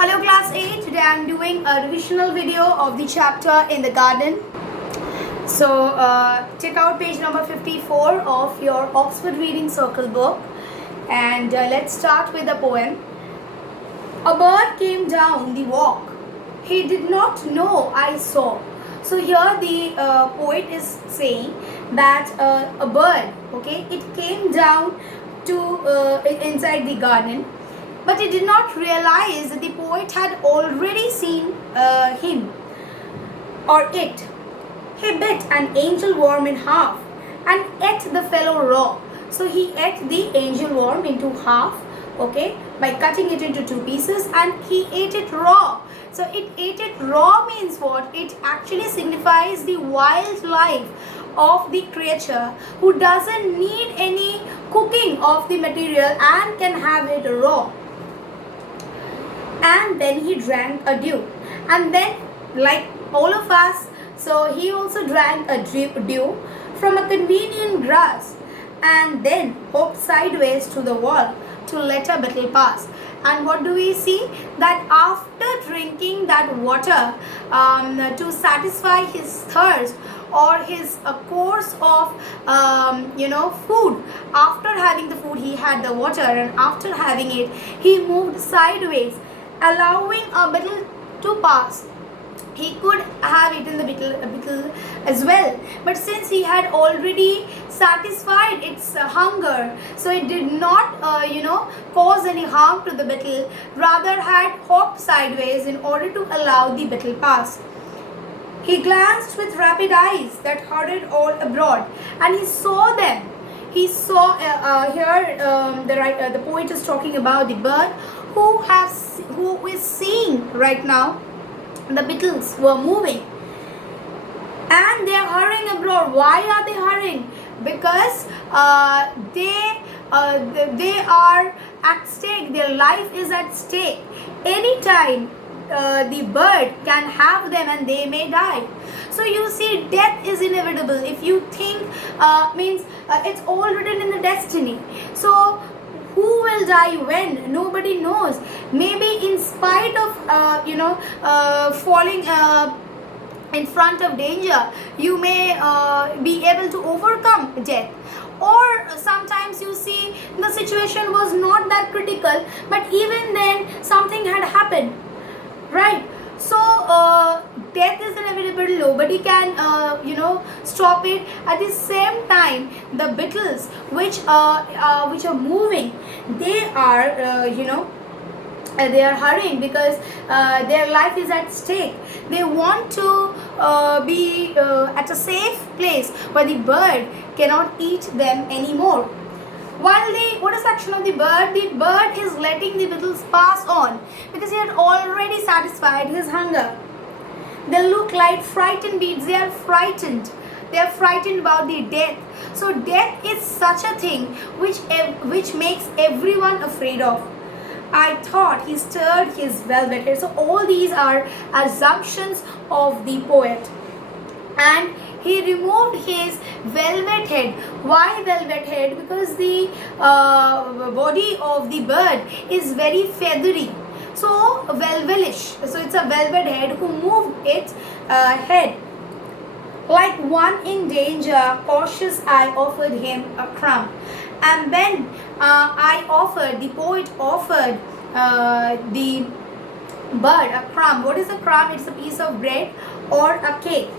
Hello class 8, today I am doing a revisional video of the chapter in the garden. So check out page number 54 of your Oxford Reading Circle book, and let's start with the poem. A bird came down the walk, he did not know I saw. So here the poet is saying that a bird, okay, it came down to inside the garden, but he did not realize that the poet had already seen him or it. He bit an angel worm in half and ate the fellow raw. So he ate the angel worm into half, okay, by cutting it into two pieces, and he ate it raw. So it ate it raw means what? It actually signifies the wildlife of the creature who doesn't need any cooking of the material and can have it raw. And then he drank a dew, and then, like all of us, so he also drank a dew from a convenient grass, and then hopped sideways to the wall to let a battle pass. And what do we see? That after drinking that water to satisfy his thirst or his course of food, after having the food he had the water, and after having it he moved sideways, allowing a battle to pass. He could have eaten the beetle as well, but since he had already satisfied its hunger, so it did not cause any harm to the beetle, rather had hopped sideways in order to allow the beetle pass. He glanced with rapid eyes that hurried all abroad, and he saw them. He saw the poet is talking about the bird who is seeing right now the beetles were moving, and they are hurrying abroad. Why are they hurrying? Because they are at stake. Their life is at stake. Anytime the bird can have them and they may die. So you see, death is inevitable. If you think it's all written in the destiny. So who will die when? Nobody knows. Maybe in spite of falling in front of danger, you may be able to overcome death. Or sometimes you see the situation was not that critical, but even then something had happened, right? So death is inevitable. Nobody can stop it. At the same time, the beetles which are moving, they are they are hurrying because their life is at stake. They want to be at a safe place where the bird cannot eat them anymore. While what is action of the bird? The bird is letting the beetles pass on because he had already satisfied his hunger. They look like frightened beasts. They are frightened. They are frightened about the death. So death is such a thing which makes everyone afraid of. I thought he stirred his velvet hair. So all these are assumptions of the poet. And he removed his velvet head. Why velvet head? Because the body of the bird is very feathery. So velvetish. So it's a velvet head who moved its head. Like one in danger, cautious I offered him a crumb. And then the poet offered the bird a crumb. What is a crumb? It's a piece of bread or a cake.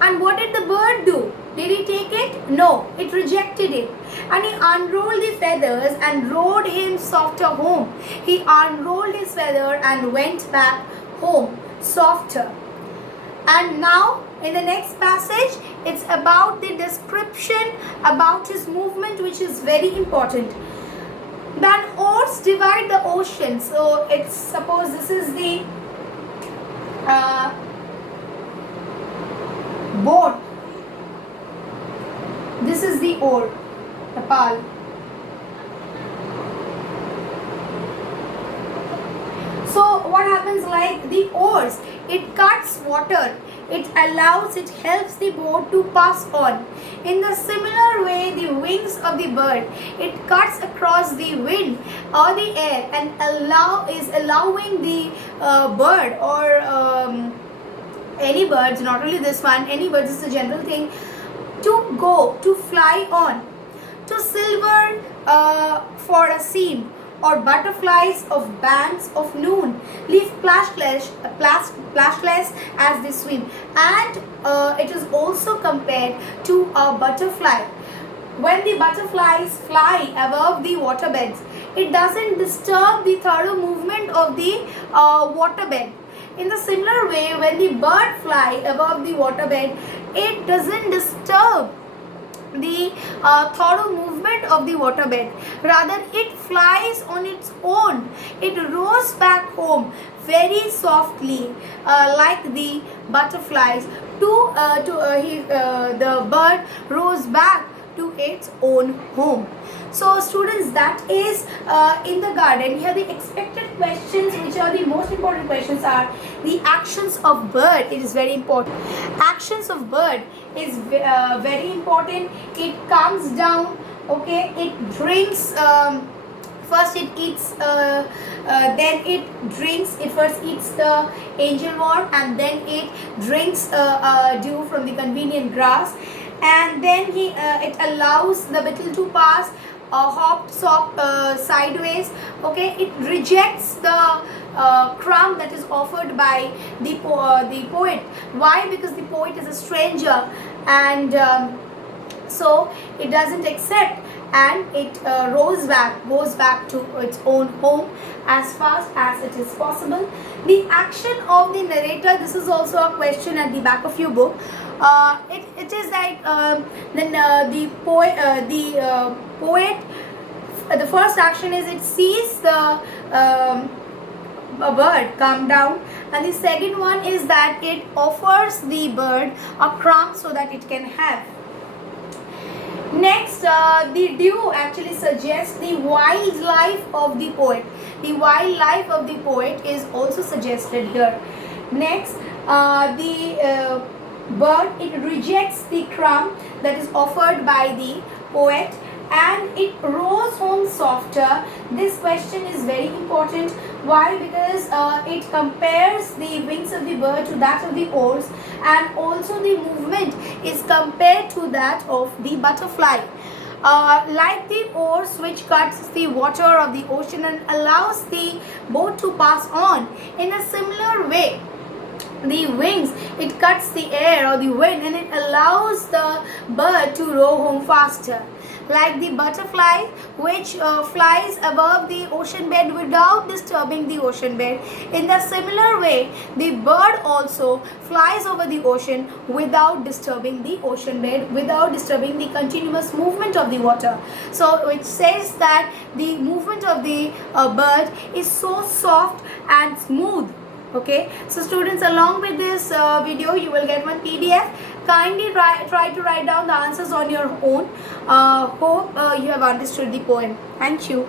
And what did the bird do? Did he take it? No, it rejected it. And he unrolled the feathers and rode him softer home. He unrolled his feather and went back home softer. And now in the next passage, it's about the description about his movement, which is very important. Then oars divide the ocean. So it's, suppose this is the boat. This is the oar, the pal. So what happens, like the oars, it cuts water, it helps the boat to pass on. In the similar way, the wings of the bird, it cuts across the wind or the air and allowing the bird or any birds, not only this one, any birds, is a general thing, to fly on, to silver for a seam, or butterflies of bands of noon leave splashless as they swim. And it is also compared to a butterfly. When the butterflies fly above the waterbeds, it doesn't disturb the thorough movement of the waterbed. In the similar way, when the bird fly above the waterbed, it doesn't disturb the thorough movement of the waterbed. Rather, it flies on its own. It roars back home very softly, like the butterflies. The bird roars back to its own home. So students, that is in the garden. Here the expected questions, which are the most important questions, are the actions of bird. It is very important. Actions of bird is very important. It comes down, okay, it drinks, first it eats, then it drinks, it first eats the angel worm, and then it drinks dew from the convenient grass, and then it allows the beetle to pass, hop sideways, okay. It rejects the crumb that is offered by the poet. Why? Because the poet is a stranger, and so it doesn't accept, and it goes back to its own home as fast as it is possible. The action of the narrator, this is also a question at the back of your book. It is like the poet, the first action is it sees the a bird come down, and the second one is that it offers the bird a crumb so that it can have. Next, the dew actually suggests the wild life of the poet. The wild life of the poet is also suggested here. Next, the bird, it rejects the crumb that is offered by the poet, and it roars home softer. This question is very important. Why? Because it compares the wings of the bird to that of the oars, and also the movement is compared to that of the butterfly. Like the oars, which cuts the water of the ocean and allows the boat to pass on, in a similar way, the wings, it cuts the air or the wind, and it allows the bird to row home faster. Like the butterfly, which flies above the ocean bed without disturbing the ocean bed, in the similar way, the bird also flies over the ocean without disturbing the ocean bed, without disturbing the continuous movement of the water. So it says that the movement of the bird is so soft and smooth. Okay, so students, along with this video, you will get one PDF. Kindly try to write down the answers on your own. Hope you have understood the poem. Thank you.